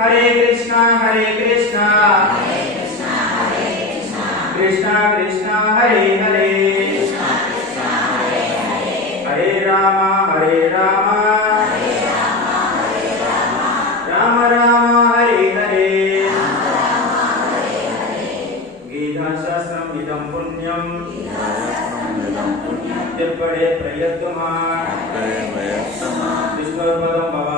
హరే కృష్ణ హరే కృష్ణ. కృష్ణ కృష్ణ హరే హరే. హరే రామ హరే రామ. రామ రామ హరే హరే. గీతాశాస్త్రం ఇదం పుణ్యం. ఎప్పడే ప్రయత్నమా. విష్ణుపదం భవాప్నోతి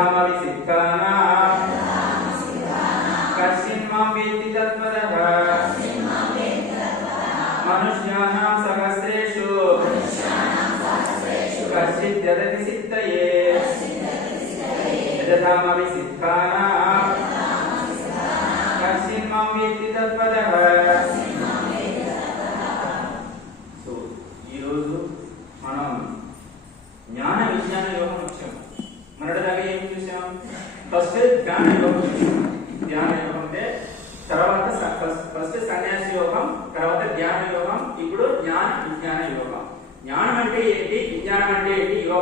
యథామవి సిద్ధానాం. కశ్చిన్ మాం వేత్తి తత్వతః మనుష్యానాం సహస్రేషు. కశ్చిత్ యతతి సిద్ధయే. యథామవి సిద్ధానాం. కశ్చిన్ మాం వేత్తి తత్వతః సో ఈరోజు మనం జ్ఞాన విజ్ఞాన యోగం వచ్చాము మొన్నటిదాకా ఏం చూసాం ఫస్ట్ జ్ఞాన యోగం చూసాం ధ్యాన యోగం అంటే తర్వాత స- ఫస్ట్ ఫస్ట్ సన్యాస యోగం తర్వాత ధ్యాన యోగం ఇప్పుడు జ్ఞాన విజ్ఞాన యోగం జ్ఞానం అంటే ఏంటి విజ్ఞానం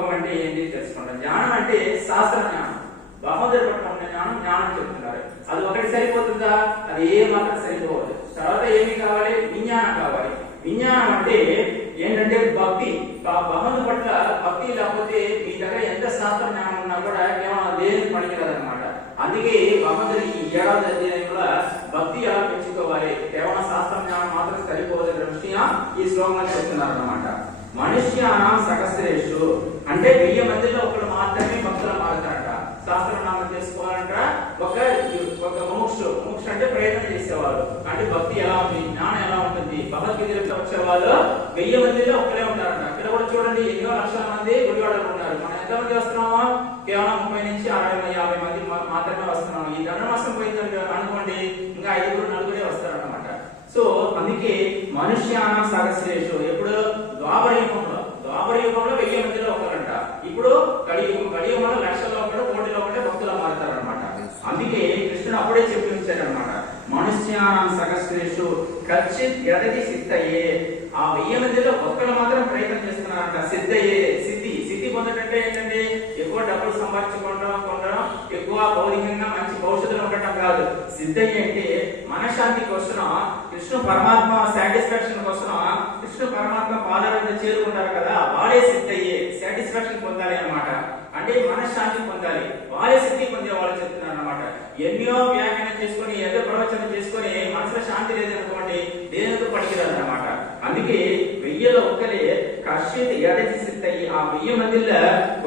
అంటే ఏంటి అంటే ఏంటి తెలుసుకుంటాం జ్ఞానం అంటే శాస్త్ర జ్ఞానం భగవంతుడి పట్ల ఉన్న జ్ఞానం జ్ఞానం చెప్తున్నారు. అది ఒకటి సరిపోతుందా? అది ఏ మాత్రం సరిపోదు తర్వాత ఏమి కావాలి? విజ్ఞానం కావాలి. విజ్ఞానం అంటే ఏంటంటే భక్తి. ఆ పట్ల భక్తి లేకపోతే మీ దగ్గర ఎంత శాస్త్ర జ్ఞానం ఉన్నా కూడా కేవలం దేనికి పనికిరాదన్నమాట అందుకే భగవంతుడి ఈ ఏడాది కూడా భక్తి ఎలా పెంచుకోవాలి కేవలం శాస్త్ర జ్ఞానం మాత్రం సరిపోదు దృష్ట్యా ఈ శ్లోకంలో చెప్తున్నారు అనమాట మనుష్యానం సహస్రేషు అంటే వెయ్యి మందిలో ఒకరు మాత్రమే భక్తులు మారుతారట. సహస్రనామం చేసుకోవాలంట. ఒక ఒక మోక్ష మోక్ష అంటే ప్రయత్నం చేసేవాళ్ళు. అంటే భక్తి ఎలా ఉంది? జ్ఞానం ఎలా ఉంటుంది? భగవద్గీతలో వచ్చేవాళ్ళు వెయ్యి మందిలో ఒకరే ఉంటారంట. ఇక్కడ కూడా చూడండి ఎన్నో లక్షల మంది గుడివాడలు ఉన్నారు. మనం ఎంతమంది వస్తున్నామో? కేవలం ముప్పై నుంచి అరవై యాభై మంది మాత్రమే వస్తున్నాము. ఈ ధనుర్మాసం పోయిందని అనుకోండి ఇంకా ఐదుగురు నలుగురే వస్తారన్నమాట. సో అందుకే మనుష్యానం సహస్రేషు ఎప్పుడు ద్వాపర యుగంలో ద్వాపర యుగంలో ఇప్పుడు కలియుగం కలియుగంలో లక్షల్లో ఒకటే కోటిలో ఒకటే భక్తులు మారుతారనమాట అందుకే కృష్ణుడు అప్పుడే చెప్పి ఉంచాడనమాట మనుష్యానం సహస్రేషు ఖచ్చిత్ ఎదటి సిద్ధయే. ఆ వెయ్యి మందిలో ఒక్కరు మాత్రం ప్రయత్నం చేస్తున్నారంట సిద్ధయే సిద్ధి సిద్ధి పొందటంటే ఏంటంటే ఎక్కువ డబ్బులు సంపాదించుకోవడం కొనడం ఎక్కువ భౌతికంగా మంచి భవిష్యత్తులో ఉండటం కాదు. సిద్ధయ్య అంటే మనశ్శాంతికి కోసం విష్ణు పరమాత్మ సాటిస్ఫాక్షన్ కోసం విష్ణు పరమాత్మ పాదాలను చేరుకుంటారు కదా వాడే సిద్ధయ్యే సాటిస్ఫాక్షన్ పొందాలి అన్నమాట. అంటే మనశ్శాంతి పొందాలి. వాడే సిద్ధి పొందే వాళ్ళు చెప్తున్నారు అనమాట ఎన్నో వ్యాఖ్యానం చేసుకొని ఏదో ప్రవచనం చేసుకొని మనసులో శాంతి లేదనుకోండి దేనితో పనికిరాదు అన్నమాట అందుకే వెయ్యిలో ఒక్కరే కర్షిత్ ఎడచి సిద్ధయ్యి ఆ వెయ్యి మందిలో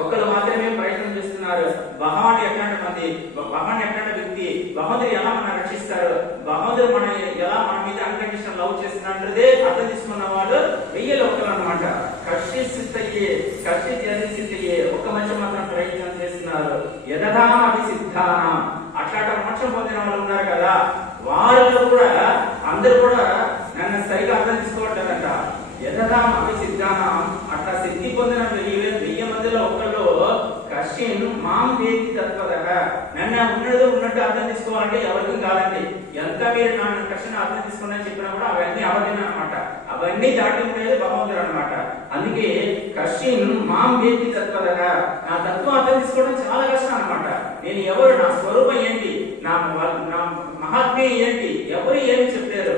ఒకరు మాత్రమే ప్రయత్నం చేస్తున్నారు భగవాన్ ఎట్లాంటి మంది భగవాన్ ఎట్లాంటి వ్యక్తి భగవంతుడు ఎలా మనం రక్షిస్తారు భగవంతుడు మన ఎలా మన మీద అన్కండిషన్ లవ్ చేస్తున్నదే అర్థం తీసుకున్న వాళ్ళు వెయ్యి ఒకరు అనమాట కర్షిత్ కర్షి కర్షిత్ సిద్ధయ్యే ఒక మనిషి మాత్రం ప్రయత్నం చేస్తున్నారు. యథామతి సిద్ధానం. అట్లాంటి మోక్షం పొందిన వాళ్ళు ఉన్నారు కదా వారిలో కూడా అందరూ కూడా నన్ను సరిగా అర్థం తీసుకోవట్లేదంట యథామతి సిద్ధానం అట్లా సిద్ధి పొందిన వెయ్యి వెయ్యి మందిలో ఒకళ్ళు కశ్యన్ మాం వేది తత్వదక నన్ను ఉన్నదో ఉన్నట్టు అంటే ఎవరికి కాదండి. ఎంత మీరు నన్ను కశ్యన్ అర్థం తీసుకున్నా చెప్పినా కూడా అవన్నీ అవన్నీ అనమాట అనమాట అవన్నీ దాటిపోయేది భగవంతుడు అనమాట అందుకే కషిన్ మాం వేటి తత్వదగా. నా తత్వం అర్థం తీసుకోవడం చాలా కష్టం అనమాట నేను ఎవరు? నా స్వరూపం ఏంటి? నా నా మహాత్మ్యం ఏంటి? ఎవరు ఏమి చెప్పారు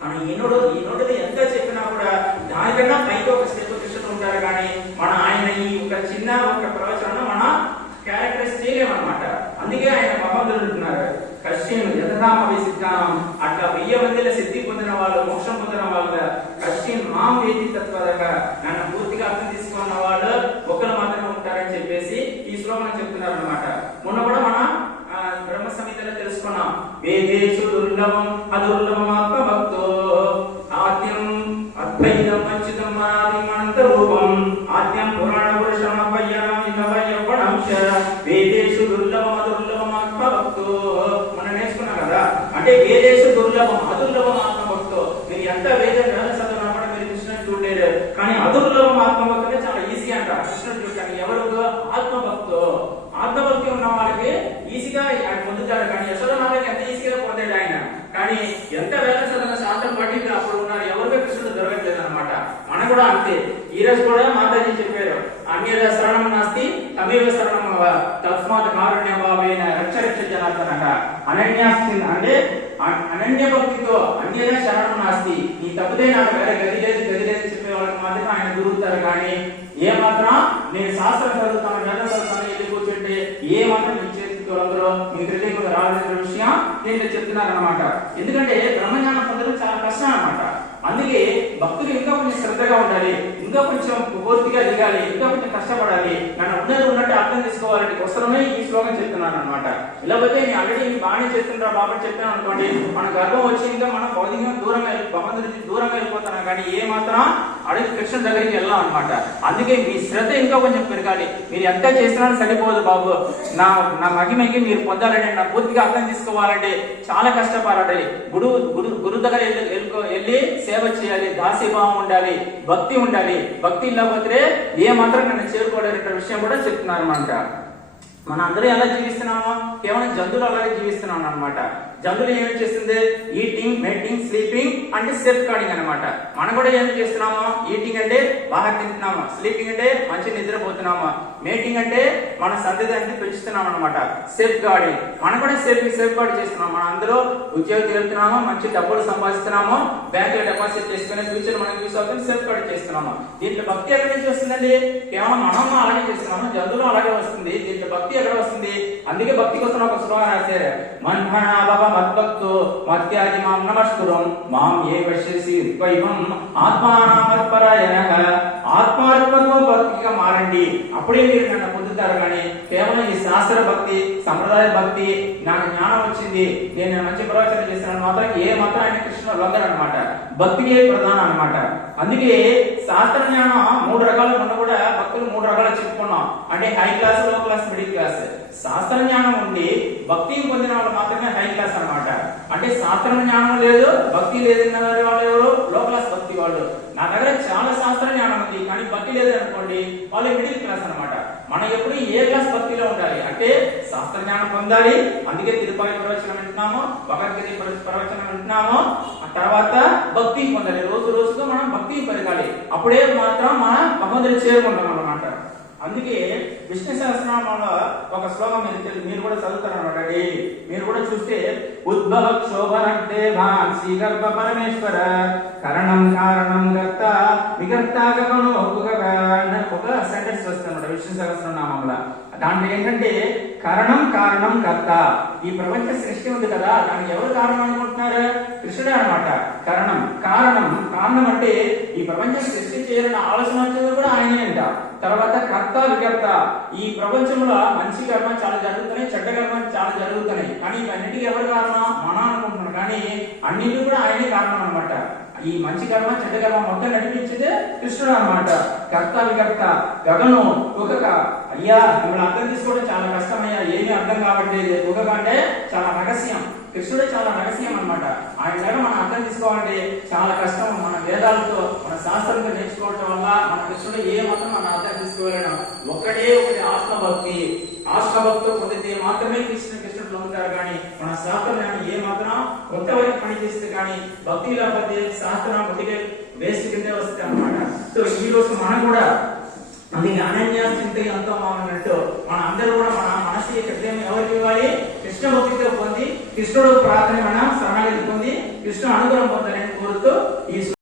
మనం ఈనోడు ఈనోడు ఎంత చెప్పినా కూడా దానికన్నా పైకి ఒక స్టెప్ కృష్ణుడు ఉంటారు కానీ మన ఆయన ఈ ఒక చిన్న ఒక ప్రవచనం మన క్యారెక్టరైజ్ చేయలేమన్నమాట. అందుకే ఆయన యథామ విసిద్ధానం అట్లా వెయ్యి మందిలో సిద్ధి పొందిన వాళ్ళు మోక్షం పొందిన వాళ్ళు కశ్యన్ మాం వేది తత్వదక నన్ను పూర్తిగా అర్థం తీసుకున్న వాళ్ళు ఒకరు మాత్రమే ఉంటారని చెప్పేసి ఈ శ్లోకం చెప్తున్నారు అనమాట మొన్న కూడా మనం బ్రహ్మ సంహితలో తెలుసుకున్నాం. వేదేశు దుర్లభం అదుర్లభం ఆత్మ భక్తో ఆద్యం అద్వైతం అచ్యుతం మనాది అనంత రూపం ఆద్యం పురాణ పురుషం అభయ్యనం ఇతవయ్యవణంశ వేదేషు దుర్లభం అంటే వేదేషు దుర్లభం? అదుర్లభం ఆత్మభక్తో మీరు ఎంత వేద గ్రంథ చదివినా మీరు కృష్ణుడు చూడలేరు కానీ అదుర్లభం ఆత్మభక్తనే చాలా ఈజీ అంట. కృష్ణుడు చూడటానికి ఎవరు ఆత్మభక్తో ఆత్మభక్తి ఉన్న వాళ్ళకి ఈజీగా ఆయన పొందుతాడు. కానీ యశోదనాథకి ఎంత ఈజీగా పొందాడు ఆయన? కానీ ఎంత వేద చదన శాస్త్రం పట్టింది అప్పుడు ఉన్నారు ఎవరికి కృష్ణుడు దొరకట్లేదు అనమాట మనం కూడా అంతే. ఈ రోజు కూడా మాతాజీ చెప్పారు అన్య శరణం నాస్తి తమేవ శరణం తస్మాత్ కారుణ్య రక్ష రక్ష జనార్దనట అనన్యాస్తి అంటే అనన్య భక్తితో అన్యద శరణం నాస్తి నీ తప్పుదే నాకు వేరే గది లేదు గది లేదు చెప్పే వాళ్ళకి మాత్రమే ఆయన గురుగుతారు కానీ ఏ మాత్రం నేను శాస్త్రం చదువుతాను వేదం చదువుతాను వెళ్ళి కూర్చుంటే ఏ మాత్రం మీ చేతితో అందరూ మీ హృదయం రావాలనే విషయం నేను చెప్తున్నాను అనమాట ఎందుకంటే బ్రహ్మజ్ఞానం పొందడం చాలా కష్టం అనమాట అందుకే భక్తులు ఇంకా కొంచెం శ్రద్ధగా ఉండాలి. ఇంకా కొంచెం పూర్తిగా దిగాలి ఇంకా కొంచెం కష్టపడాలి నన్ను ఉన్నది ఉన్నట్టు అర్థం చేసుకోవాలంటే కోసమే ఈ శ్లోకం చెప్తున్నాను అనమాట ఇలా పోతే నేను ఆల్రెడీ నీ బాగానే చేస్తుంటా బాబు చెప్పాను అనుకోండి మన గర్భం వచ్చి ఇంకా మనం భౌతికంగా దూరంగా భగవంతుడి దూరంగా వెళ్ళిపోతున్నాం కానీ ఏ మాత్రం అడిగి కృష్ణ దగ్గరికి వెళ్ళాం అనమాట అందుకే మీ శ్రద్ధ ఇంకా కొంచెం పెరగాలి. మీరు ఎంత చేసినా సరిపోదు బాబు. నా నా మహిమకి మీరు పొందాలంటే నా పూర్తిగా అర్థం తీసుకోవాలంటే చాలా కష్టపడాలి. గురు గురు గురు దగ్గర వెళ్ళి వెళ్ళి సేవ చేయాలి. దాసీభావం ఉండాలి. భక్తి ఉండాలి. భక్తి లేకపోతే ఏ మాత్రం నన్ను చేరుకోలేని విషయం కూడా చెప్తున్నారు అనమాట మన అందరూ ఎలా జీవిస్తున్నామో కేవలం జంతువులు అలాగే జీవిస్తున్నాను అనమాట జంతువులు ఏం చేస్తుంది? ఈటింగ్ మెట్టింగ్ స్లీపింగ్ అంటే సేఫ్ గార్డింగ్ అన్నమాట. మనం కూడా ఏం చేస్తున్నాము? ఈటింగ్ అంటే బాగా తింటున్నాము. స్లీపింగ్ అంటే మంచి నిద్రపోతున్నాము. మేటింగ్ అంటే మన సంతతిని పెంచుతున్నాం అనమాట సేఫ్ గార్డింగ్ మనం కూడా సేఫ్ సేఫ్ గార్డ్ చేస్తున్నాం మనం అందరూ ఉద్యోగం చేస్తున్నాము మంచి డబ్బులు సంపాదిస్తున్నాము బ్యాంక్లో డిపాజిట్ చేసుకుని ఫ్యూచర్ మనకి యూస్ అవుతుంది సేఫ్ గార్డ్ చేస్తున్నాము. దీంట్లో భక్తి ఎక్కడి నుంచి వస్తుందండి? కేవలం మనం అలాగే చేస్తున్నాము జంతువులు అలాగే వస్తుంది. దీంట్లో భక్తి ఎక్కడ వస్తుంది? అందుకే భక్తి కోసం ఒక శ్లోకం రాశారు. మన్మనా మద్భక్తో మత్యాది మాం నమస్కురం మాం ఏ పశ్యసి ఉత్పైవం ఆత్మానామత్పరాయణ ఆత్మార్పణతో భక్తిగా మారండి అప్పుడే మీరు నన్ను పొందుతారు కానీ శాస్త్ర భక్తి సంప్రదాయ భక్తి నాకు జ్ఞానం వచ్చింది నేను మంచి ప్రవచనం చేస్తున్నాను మాత్రం ఏ మాత్రం ఆయన కృష్ణ లొంగరు అనమాట భక్తియే ప్రధానం అనమాట. అందుకే శాస్త్ర జ్ఞానం మూడు రకాలు ఉన్న కూడా భక్తులు మూడు రకాలు చెప్పుకున్నాం. అంటే హై క్లాస్లో క్లాస్ మిడిల్ క్లాస్ శాస్త్ర జ్ఞానం ఉండి భక్తి పొందిన వాళ్ళు మాత్రమే హై క్లాస్ అన్నమాట అంటే శాస్త్ర జ్ఞానం లేదు భక్తి లేదన్న వాళ్ళు ఎవరు? లో క్లాస్ భక్తి వాళ్ళు. నా దగ్గర చాలా శాస్త్ర జ్ఞానం ఉంది కానీ భక్తి లేదు అనుకోండి వాళ్ళు మిడిల్ క్లాస్ అనమాట. మనం ఎప్పుడు ఏ క్లాస్ భక్తిలో ఉండాలి? అంటే శాస్త్ర జ్ఞానం పొందాలి. అందుకే తిరుపతి ప్రవచనం వింటున్నాము భగవద్గీత ప్రవచనం వింటున్నాము. ఆ తర్వాత భక్తి పొందాలి. రోజు రోజుకు మనం భక్తి పెరగాలి. అప్పుడే మాత్రం మన భగవంతుని చేరుకుంటాం అన్నమాట. అందుకే విష్ణు సహస్రనామంలో ఒక శ్లోకం మీరు తెలు- మీరు కూడా చదువుతారు అనమాట డైలీ మీరు కూడా చూస్తే ఉద్భవ క్షోభన దేవాన్ శ్రీగర్భ పరమేశ్వర కరణం కారణం గర్త విగర్త గగను ఒక సెంటెన్స్ వస్తుంది విష్ణు సహస్రనామంలో. దాంట్లో ఏంటంటే కరణం కారణం కర్త. ఈ ప్రపంచ సృష్టి ఉంది కదా దానికి ఎవరు కారణం అనుకుంటున్నారు? కృష్ణుడే అనమాట కరణం కారణం కారణం అంటే ఈ ప్రపంచం సృష్టి చేయాలన్న ఆలోచన వచ్చేది కూడా ఆయనే అంట. తర్వాత కర్త వికర్త. ఈ ప్రపంచంలో మంచి కర్మ చాలా జరుగుతున్నాయి చెడ్డ కర్మ చాలా జరుగుతున్నాయి. కానీ ఇవన్నిటికీ ఎవరు కారణం? మన అనుకుంటున్నాం కానీ అన్నిటి కూడా ఆయనే కారణం అనమాట ఈ మంచి కర్మ చెడ్డ కర్మ మొత్తం నడిపించేదే కృష్ణుడు అన్నమాట. కర్త వికర్త గగను కుకక అయ్యా మిమ్మల్ని అర్థం తీసుకోవడం చాలా కష్టమయ్యా ఏమీ అర్థం కావట్లేదు. కుకక అంటే చాలా రహస్యం. కృష్ణుడే చాలా రహస్యం అన్నమాట. ఆయన దగ్గర మనం అర్థం తీసుకోవాలంటే చాలా కష్టం. మన వేదాలతో మన శాస్త్రంతో నేర్చుకోవడం వల్ల మన కృష్ణుడు ఏ మాత్రం మనం అర్థం తీసుకోలేడం. ఒకటే ఒకటి ఆత్మభక్తి. ఆత్మభక్తి పొందితే మాత్రమే కృష్ణ కృష్ణుడు పొందుతారు. కానీ మన శాస్త్రం ఏ మాత్రం కొంతవరకు పనిచేస్తే కానీ భక్తి లేకపోతే శాస్త్రం ఒకటే వేస్ట్ కిందే వస్తుంది అనమాట సో ఈ రోజు మనం కూడా అందుకే అనన్య చింత ఎంతో అన్నట్టు మన అందరూ కూడా మన మనసు హృదయం ఎవరికి ఇవ్వాలి? కృష్ణ భక్తితో పొంది కృష్ణుడు ప్రార్థన మనం శరణాగతి పొంది కృష్ణ అనుగ్రహం పొందాలని కోరుతూ ఈ